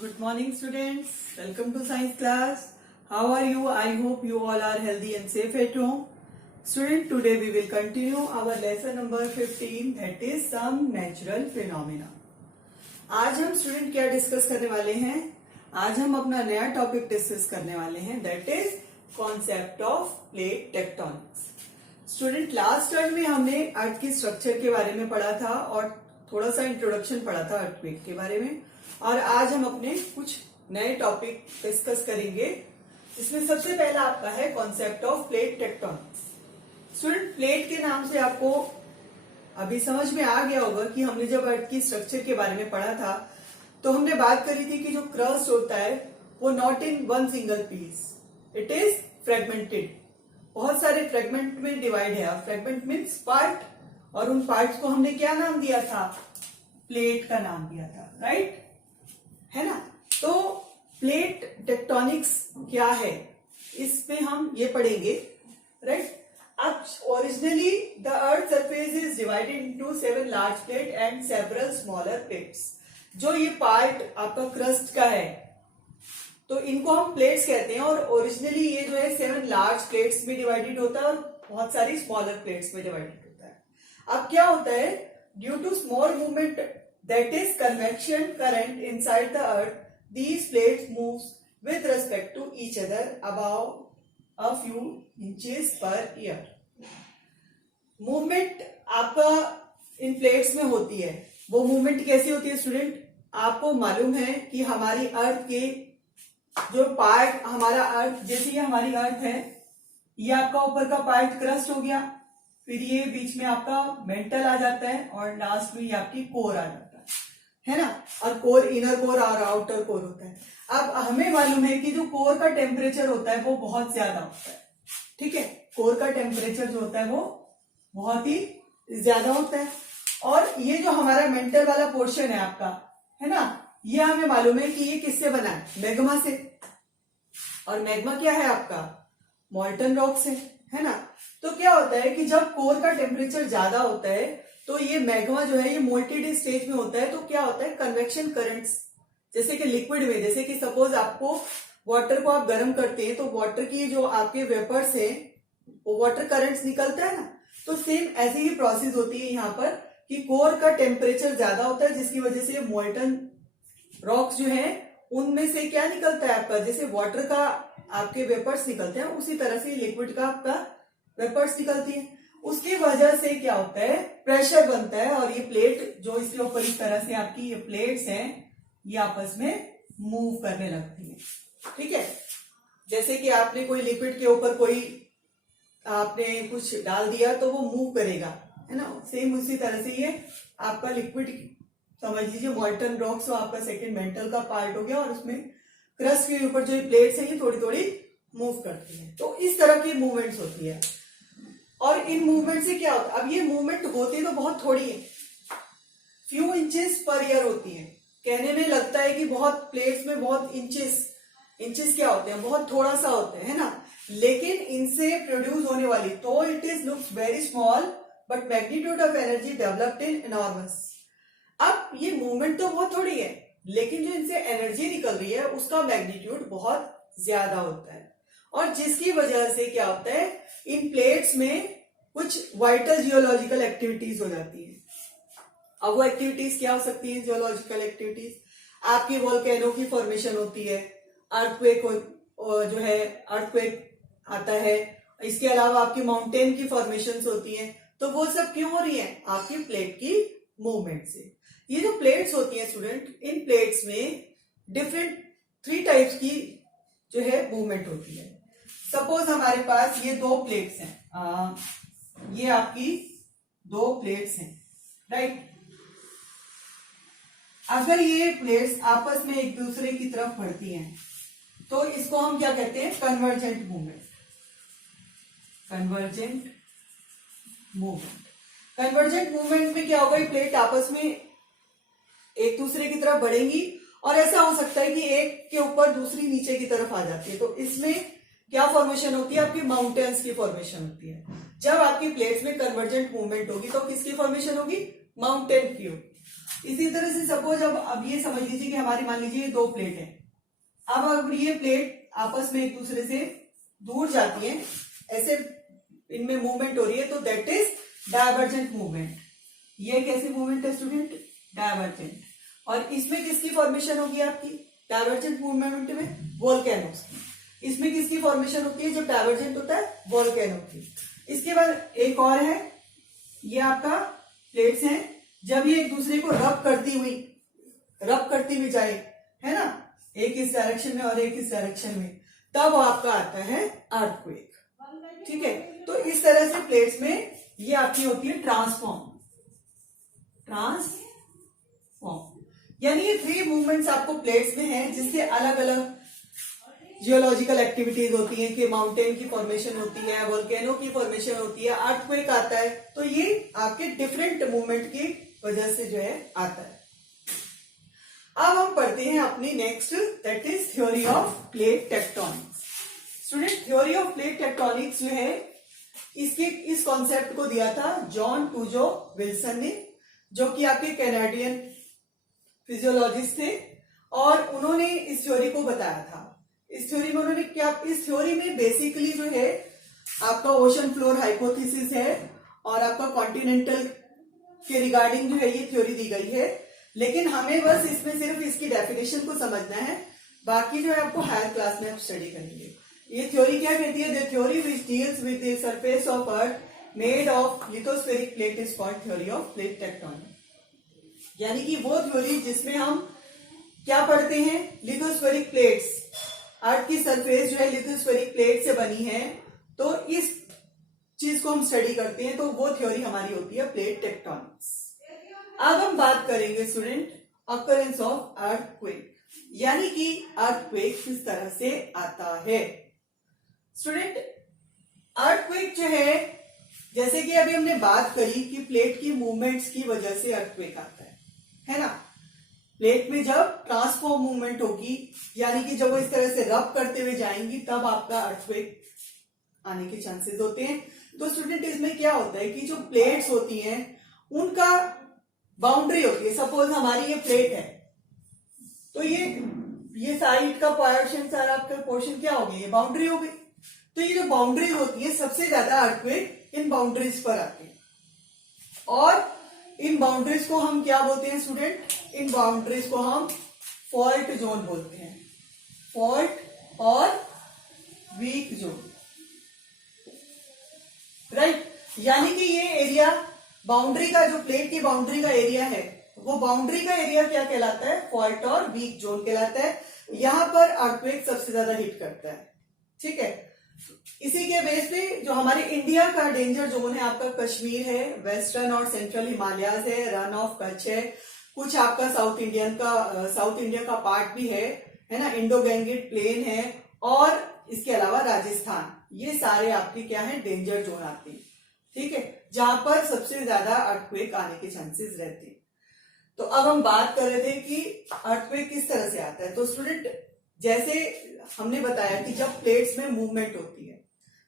Good morning, students. Welcome to science class. How are you? I hope you all are healthy and safe at home. Student, today we will continue our lesson number 15, that is some natural phenomena. आज हम student क्या discuss करने वाले हैं? आज हम अपना नया टॉपिक डिस्कस करने वाले हैं, that is concept of plate tectonics. Student, last term में हमने अर्थ की स्ट्रक्चर के बारे में पढ़ा था और थोड़ा सा इंट्रोडक्शन पढ़ा था अर्थक्वेक के बारे में, और आज हम अपने कुछ नए टॉपिक डिस्कस करेंगे. इसमें सबसे पहला आपका है concept of plate tectonics. Student, plate के नाम से आपको अभी समझ में आ गया होगा कि हमने जब अर्थ की स्ट्रक्चर के बारे में पढ़ा था तो हमने बात करी थी कि जो क्रस्ट होता है वो not in one single piece, it is fragmented. बहुत सारे फ्रेगमेंट में डिवाइड है. फ्रेगमेंट मीन्स पार्ट, और उन पार्ट्स को हमने क्या नाम दिया था? प्लेट का नाम दिया था, राइट? है ना? तो प्लेट टेक्टोनिक्स क्या है, इस पे हम ये पढ़ेंगे, राइट? अब originally the earth surface is divided into 7 large plate and several smaller plates. जो ये पार्ट आपका क्रस्ट का है तो इनको हम प्लेट्स कहते हैं, और ओरिजिनली ये जो है 7 लार्ज प्लेट्स में डिवाइडेड होता है और बहुत सारी स्मॉलर प्लेट्स में डिवाइडेड होता है. अब क्या होता है, due to small movement that is convection current inside the earth, these plates moves with respect to each other about a few inches per year. Movement आपका इन प्लेट्स में होती है. वो मूवमेंट कैसी होती है स्टूडेंट? आपको मालूम है कि हमारी अर्थ के जो पार्ट, हमारा अर्थ, जैसे ये हमारी अर्थ है, ये आपका ऊपर का पार्ट क्रस्ट हो गया, फिर ये बीच में आपका मेंटल आ जाता है और लास्ट में ये आपकी कोर आ जाता है ना? और कोर, इनर कोर और आउटर कोर होता है. अब हमें मालूम है कि जो कोर का टेम्परेचर होता है वो बहुत ज्यादा होता है, ठीक है? कोर का टेम्परेचर जो होता है वो बहुत ही ज्यादा होता है. और ये जो हमारा मेंटल वाला पोर्शन है आपका, है ना, ये हमें मालूम है कि ये किससे बना है? मैग्मा से. और मैग्मा क्या है आपका? मॉल्टन रॉक से, है ना? तो क्या होता है कि जब कोर का टेम्परेचर ज्यादा होता है तो ये मैग्मा जो है ये मोल्टेड स्टेज में होता है. तो क्या होता है, कन्वेक्शन करंट्स, जैसे कि लिक्विड में, जैसे कि सपोज आपको वाटर को आप गर्म करते हैं तो वाटर की जो आपके वेपर्स है वो वाटर करंट्स निकलता है ना. तो सेम ऐसी ही प्रोसेस होती है यहाँ पर कि कोर का टेम्परेचर ज्यादा होता है जिसकी वजह से मोल्टन रॉक्स जो है उनमें से क्या निकलता है आपका, जैसे वाटर का आपके वेपर्स निकलते हैं उसी तरह से लिक्विड का आपका वेपर्स निकलती है. उसकी वजह से क्या होता है, प्रेशर बनता है, और ये प्लेट जो इसके ऊपर इस तरह से आपकी ये प्लेट्स हैं ये आपस में मूव करने लगती है, ठीक है? जैसे कि आपने कोई लिक्विड के ऊपर कोई आपने कुछ डाल दिया तो वो मूव करेगा, है ना? सेम उसी तरह से ये आपका लिक्विड, समझ लीजिए मॉल्टन रॉक्स, तो आपका सेकेंड मेंटल का पार्ट हो गया, और उसमें क्रस्ट के ऊपर जो ये प्लेट्स है ये थोड़ी थोड़ी मूव करती है. तो इस तरह की मूवमेंट्स होती है. और इन मूवमेंट से क्या होता है, अब ये मूवमेंट होती तो बहुत थोड़ी है, फ्यू इंचेस पर ईयर होती है. कहने में लगता है कि बहुत प्लेट्स में बहुत इंचेस क्या होते हैं, बहुत थोड़ा सा होते हैं, है ना? लेकिन इनसे प्रोड्यूस होने वाली, तो it is looks very small but magnitude of energy developed in enormous. अब ये मूवमेंट तो बहुत थोड़ी है, लेकिन जो इनसे एनर्जी निकल रही है उसका मैग्नीट्यूड बहुत ज्यादा होता है, और जिसकी वजह से क्या होता है, इन प्लेट्स में कुछ वाइटल जियोलॉजिकल एक्टिविटीज हो जाती है. अब वो एक्टिविटीज क्या हो सकती है? जियोलॉजिकल एक्टिविटीज, आपकी वोल्केनो की फॉर्मेशन होती है, अर्थक्वेक जो है अर्थक्वेक आता है, इसके अलावा आपकी माउंटेन की फॉर्मेशंस होती हैं. तो वो सब क्यों हो रही है? आपकी प्लेट की मूवमेंट से. ये जो प्लेट्स होती हैं स्टूडेंट, इन प्लेट्स में डिफरेंट 3 टाइप्स की जो है मूवमेंट होती है. सपोज हमारे पास ये 2 प्लेट्स हैं, ये आपकी 2 प्लेट्स हैं, राइट? अगर ये प्लेट्स आपस में एक दूसरे की तरफ बढ़ती हैं तो इसको हम क्या कहते हैं? Convergent movement. कन्वर्जेंट मूवमेंट में क्या होगा, ये प्लेट आपस में एक दूसरे की तरफ बढ़ेंगी, और ऐसा हो सकता है कि एक के ऊपर दूसरी नीचे की तरफ आ जाती है. तो इसमें क्या फॉर्मेशन होती है? आपकी माउंटेन्स की फॉर्मेशन होती है. जब आपकी प्लेट्स में कन्वर्जेंट मूवमेंट होगी तो किसकी फॉर्मेशन होगी? माउंटेन की होगी. इसी तरह से सपोज अब ये समझ लीजिए कि हमारी मान लीजिए ये 2 प्लेट है। अब अगर ये प्लेट आपस में एक दूसरे से दूर जाती है, ऐसे इनमें मूवमेंट हो रही है, तो दैट इज डायवर्जेंट मूवमेंट। ये कैसी मूवमेंट है स्टूडेंट? डायवर्जेंट। और इसमें किसकी फॉर्मेशन होगी आपकी? डायवर्जेंट मूवमेंट में वोल्केनोस की। इसमें किसकी फॉर्मेशन होती है जब डायवर्जेंट होता है? वोल्केनो की। इसके बाद एक और है, ये आपका प्लेट्स हैं, जब ये एक दूसरे को रब करती हुई जाए, है ना, एक इस डायरेक्शन में और एक इस डायरेक्शन में, तब आपका आता है अर्थक्वेक। ठीक है, तो इस तरह से प्लेट्स में ये आपकी होती है ट्रांसफॉर्म, यानी ये 3 मूवमेंट्स आपको प्लेट्स में हैं, जिससे अलग अलग जियोलॉजिकल एक्टिविटीज होती हैं कि माउंटेन की फॉर्मेशन होती है, वोल्केनो की फॉर्मेशन होती है, अर्थक्वेक आता है। तो ये आपके डिफरेंट मूवमेंट की वजह से जो है आता है। अब हम पढ़ते हैं अपनी next, that is theory of plate tectonics. Student, theory of plate tectonics जो है, इस कॉन्सेप्ट को दिया था जॉन टूजो विल्सन ने, जो कि आपके कैनेडियन फिजियोलॉजिस्ट थे, और उन्होंने इस थ्योरी को बताया था। इस थ्योरी में उन्होंने क्या, इस थ्योरी में बेसिकली जो है आपका ओशन फ्लोर हाइपोथेसिस है और आपका कॉन्टिनेंटल के रिगार्डिंग जो है ये थ्योरी दी गई है, लेकिन हमें बस इसमें सिर्फ इसकी डेफिनेशन को समझना है, बाकी जो है आपको हायर क्लास में आप स्टडी करेंगे। ये थ्योरी क्या कहती है? The theory which deals with the surface of earth made of lithospheric plate is called theory of plate tectonics. यानी कि वो थ्योरी जिसमें हम क्या पढ़ते हैं? लिथोस्फेरिक प्लेट्स, अर्थ की सरफेस जो है लिथोस्फेरिक प्लेट से बनी है, तो इस चीज को हम स्टडी करते हैं, तो वो थ्योरी हमारी होती है प्लेट टेक्टोनिक्स। अब हम बात करेंगे स्टूडेंट अकरेंस ऑफ अर्थक्वेक, यानी कि अर्थक्वेक किस तरह से आता है। स्टूडेंट, अर्थक्वेक जो है, जैसे कि अभी हमने बात करी कि प्लेट की मूवमेंट्स की वजह से अर्थक्वेक आता है ना। प्लेट में जब ट्रांसफॉर्म मूवमेंट होगी, यानी कि जब वो इस तरह से रब करते हुए जाएंगी, तब आपका अर्थक्वेक आने के चांसेस होते हैं। तो स्टूडेंट, इसमें क्या होता है कि जो प्लेट्स होती हैं उनका बाउंड्री होती है। सपोज हमारी ये प्लेट है, तो ये साइड का पोर्शन, सारा आपका पोर्शन क्या हो गया? ये बाउंड्री हो गई। तो ये जो बाउंड्रीज होती है, सबसे ज्यादा अर्थक्वेक इन बाउंड्रीज पर आते हैं, और इन बाउंड्रीज को हम क्या बोलते हैं स्टूडेंट? इन बाउंड्रीज को हम फॉल्ट जोन बोलते हैं, फॉल्ट और वीक जोन, राइट। यानी कि ये एरिया, बाउंड्री का, जो प्लेट की बाउंड्री का एरिया है, वो बाउंड्री का एरिया क्या कहलाता है? फॉल्ट और वीक जोन कहलाता है। यहां पर अर्थक्वेक सबसे ज्यादा हिट करता है। ठीक है, इसी के बेस पे जो हमारे इंडिया का डेंजर जोन है, आपका कश्मीर है, वेस्टर्न और सेंट्रल हिमालयाज है, रन ऑफ कच्छ है, कुछ आपका साउथ इंडिया का पार्ट भी है ना, इंडो गैंगेट प्लेन है, और इसके अलावा राजस्थान, ये सारे आपके क्या है? डेंजर जोन आते हैं। ठीक है, जहां पर सबसे ज्यादा अर्थक्वेक आने के चांसेस रहते हैं। तो अब हम बात कर रहे थे कि अर्थक्वेक किस तरह से आता है। तो स्टूडेंट, जैसे हमने बताया कि जब प्लेट्स में मूवमेंट होती है,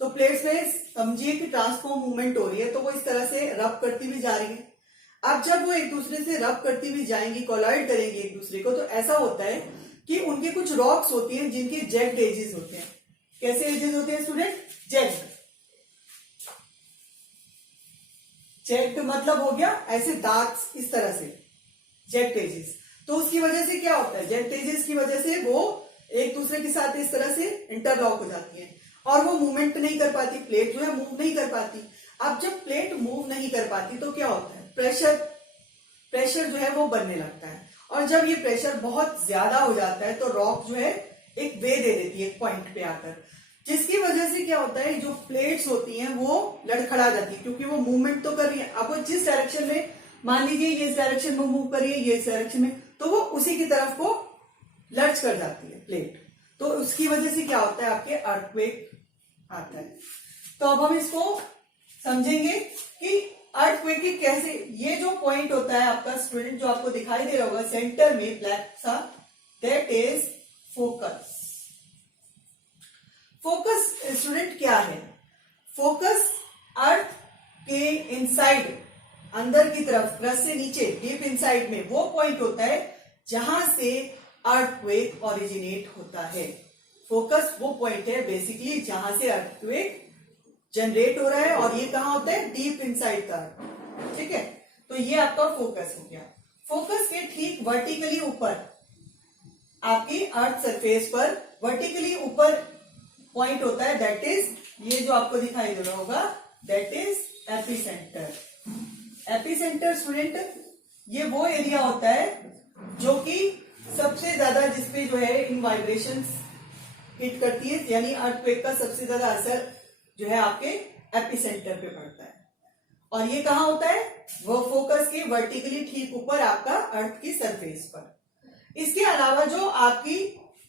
तो प्लेट्स में समझिए कि ट्रांसफॉर्म मूवमेंट हो रही है, तो वो इस तरह से रब करती भी जा रही है। अब जब वो एक दूसरे से रब करती भी जाएंगी, कोलाइड करेंगी एक दूसरे को, तो ऐसा होता है कि उनके कुछ रॉक्स होती हैं जिनके जैक्ड एजेस होते हैं। कैसे एजेस होते हैं स्टूडेंट? जैक्ड मतलब हो गया ऐसे दांत, इस तरह से जैक्ड एजेस। तो उसकी वजह से क्या होता है? जैक्ड एजेस की वजह से वो एक दूसरे के साथ इस तरह से इंटरलॉक हो जाती है, और वो मूवमेंट नहीं कर पाती, प्लेट जो है मूव नहीं कर पाती। अब जब प्लेट मूव नहीं कर पाती तो क्या होता है? प्रेशर जो है वो बनने लगता है, और जब ये प्रेशर बहुत ज्यादा हो जाता है तो रॉक जो है एक वे दे देती है एक पॉइंट पे आकर, जिसकी वजह से क्या होता है? जो प्लेट्स होती हैं वो लड़खड़ा जाती है, क्योंकि वो मूवमेंट तो कर रही है। अब वो जिस डायरेक्शन में, मान लीजिए ये इस डायरेक्शन में मूव कर रही है, ये इस डायरेक्शन में, तो वो उसी की तरफ को लर्च कर जाती है प्लेट। तो उसकी वजह से क्या होता है? आपके अर्थक्वेक आता है। तो अब हम इसको समझेंगे कि अर्थक्वेक की कैसे, ये जो पॉइंट होता है आपका स्टूडेंट, जो आपको दिखाई दे रहा होगा सेंटर में ब्लैक सा, that is focus. Focus student क्या है? फोकस अर्थ के इनसाइड, अंदर की तरफ क्रस्ट से नीचे डीप इनसाइड में वो पॉइंट होता है जहां से अर्थक्वेक ओरिजिनेट होता है। फोकस वो पॉइंट है बेसिकली जहां से अर्थक्वेक जनरेट हो रहा है, और ये कहां होता है? Deep inside the earth. ठीक है, तो ये आपका फोकस हो गया। फोकस के ठीक वर्टिकली ऊपर आपकी अर्थ सरफेस पर वर्टिकली ऊपर पॉइंट होता है, दैट इज, ये जो आपको दिखाई दे रहा होगा, that is epicentre. Epicentre student ये वो एरिया होता है जो कि सबसे ज्यादा जिसपे जो है इन वाइब्रेशंस हिट करती है, यानी अर्थक्वेक का सबसे ज्यादा असर जो है आपके एपिसेंटर पे पड़ता है। और ये कहां होता है? वो फोकस के वर्टिकली ठीक ऊपर आपका अर्थ की सरफेस पर। इसके अलावा जो आपकी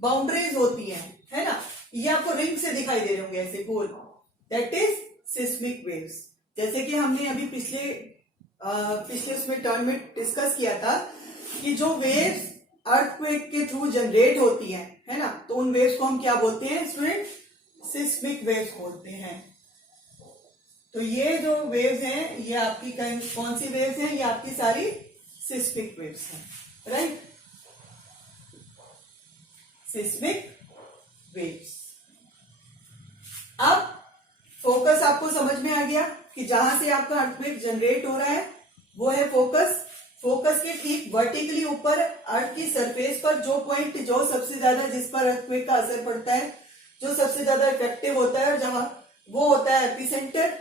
बाउंड्रीज होती हैं, है ना, ये आपको रिंग से दिखाई दे रहे होंगे ऐसे गोल, दैट इज सिस्मिक वेव्स। जैसे कि हमने अभी पिछले उसमें टर्म में डिस्कस किया था कि जो वेव्स अर्थक्वेक के थ्रू जनरेट होती हैं, है ना, तो उन वेव्स को हम क्या बोलते हैं स्टूडेंट? सिस्मिक वेव्स बोलते हैं। तो ये जो वेव्स हैं, ये आपकी कौन सी वेव्स हैं? ये आपकी सारी सिस्मिक वेव्स हैं, राइट? Seismic waves. अब फोकस आपको समझ में आ गया कि जहां से आपका अर्थक्वेक जनरेट हो रहा है वो है फोकस। फोकस के ठीक वर्टिकली ऊपर अर्थ की सरफेस पर जो पॉइंट, जो सबसे ज्यादा जिस पर अर्थक्वेक का असर पड़ता है, जो सबसे ज्यादा इफेक्टिव होता है, जहां वो होता है एपिसेंटर।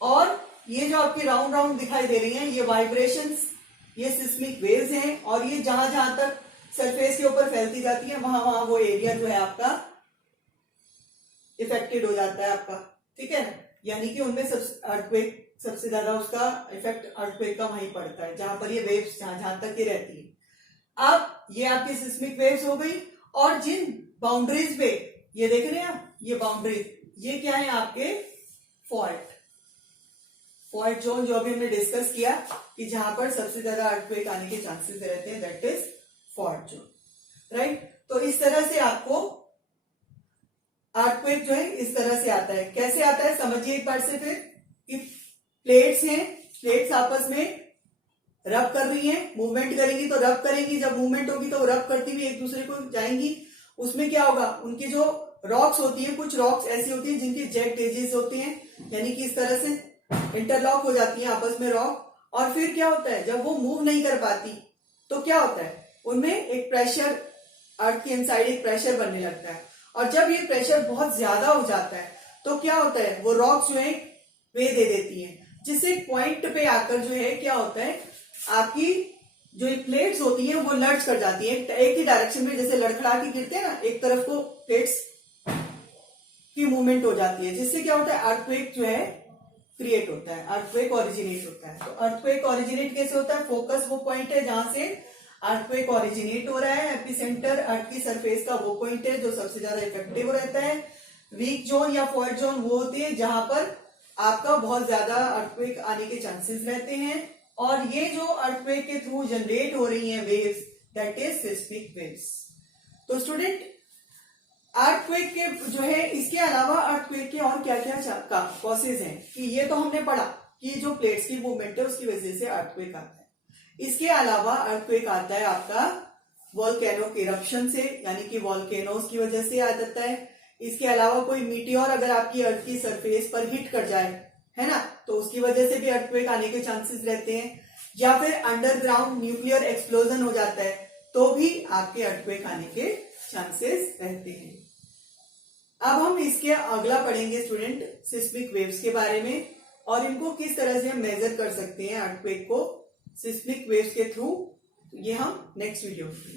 और ये जो आपकी राउंड राउंड दिखाई दे रही हैं, ये वाइब्रेशंस, ये सिस्मिक वेव्स हैं, और ये जहां जहां तक सरफेस के ऊपर फैलती जाती है वहां वहां वो एरिया जो है आपका इफेक्टेड हो जाता है आपका। ठीक है, यानी कि उनमें अर्थक्वेक सबसे ज्यादा उसका इफेक्ट अर्थक्वेक का वहीं पड़ता है, जहां पर ये वेव्स जहां जहां तक ये रहती है। अब ये आपकी सिस्मिक वेव्स हो गई, और जिन बाउंड्रीज पे ये देख रहे हैं आप, ये बाउंड्रीज, ये क्या है आपके? फॉल्ट जोन, जो अभी हमने डिस्कस किया कि जहां पर सबसे ज्यादा अर्थक्वेक आने के चांसेस रहते हैं, that is fault zone, right? तो इस तरह से आपको अर्थक्वेक जो है इस तरह से आता है। कैसे आता है समझिए एक बार से फिर, कि प्लेट्स हैं, प्लेट्स आपस में रब कर रही हैं, मूवमेंट करेंगी तो रब करेंगी, जब मूवमेंट होगी तो रब करती हुई एक दूसरे को जाएंगी। उसमें क्या होगा? उनकी जो रॉक्स होती है, कुछ रॉक्स ऐसी होती है जिनकी जेट एजेस होते हैं, यानी कि इस तरह से इंटरलॉक हो जाती है आपस में रॉक। और फिर क्या होता है, जब वो मूव नहीं कर पाती तो क्या होता है? उनमें एक प्रेशर, अर्थ के इनसाइड एक प्रेशर बनने लगता है, और जब ये प्रेशर बहुत ज्यादा हो जाता है तो क्या होता है? वो रॉक्स जो है वे दे देती हैं, जिससे पॉइंट पे आकर जो है क्या होता है, आपकी जो प्लेट्स होती हैं वो लर्च कर जाती हैं एक ही डायरेक्शन में, जैसे लड़खड़ा के गिरते हैं ना, एक तरफ को प्लेट्स की मूवमेंट हो जाती है, जिससे क्या होता है? अर्थक्वेक जो है क्रिएट होता है, अर्थक्वेक ओरिजिनेट होता है। तो अर्थक्वेक ओरिजिनेट कैसे होता है? फोकस वो पॉइंट है जहां से अर्थक्वेक ओरिजिनेट हो रहा है, एपिसेंटर अर्थ की सरफेस का वो पॉइंट है जो सबसे ज्यादा इफेक्टिव रहता है। वीक जोन या फॉल्ट जोन वो होती है जहां पर आपका बहुत ज्यादा अर्थक्वेक आने के चांसेस रहते हैं, और ये जो अर्थक्वेक के थ्रू जनरेट हो रही हैं waves, that is seismic waves. तो स्टूडेंट अर्थक्वेक के जो है, इसके अलावा अर्थक्वेक के और क्या क्या कॉसेज हैं, कि ये तो हमने पढ़ा कि जो प्लेट्स की मूवमेंट है उसकी वजह से अर्थक्वेक आता है। इसके अलावा अर्थक्वेक आता है आपका वोल्केनो इरप्शन से, यानी कि वोल्केनोस की वजह से आ जाता है। इसके अलावा कोई मीटियोर अगर आपकी अर्थ की सरफेस पर हिट कर जाए, है ना, तो उसकी वजह से भी अर्थक्वेक आने के चांसेस रहते हैं। या फिर अंडरग्राउंड न्यूक्लियर एक्सप्लोजन हो जाता है तो भी आपके अर्थक्वेक आने के चांसेस रहते हैं। अब हम इसके अगला पढ़ेंगे स्टूडेंट सिस्मिक वेव्स के बारे में, और इनको किस तरह से हम मेजर कर सकते हैं अर्थक्वेक को सिस्मिक वेव्स के थ्रू, ये हम नेक्स्ट वीडियो में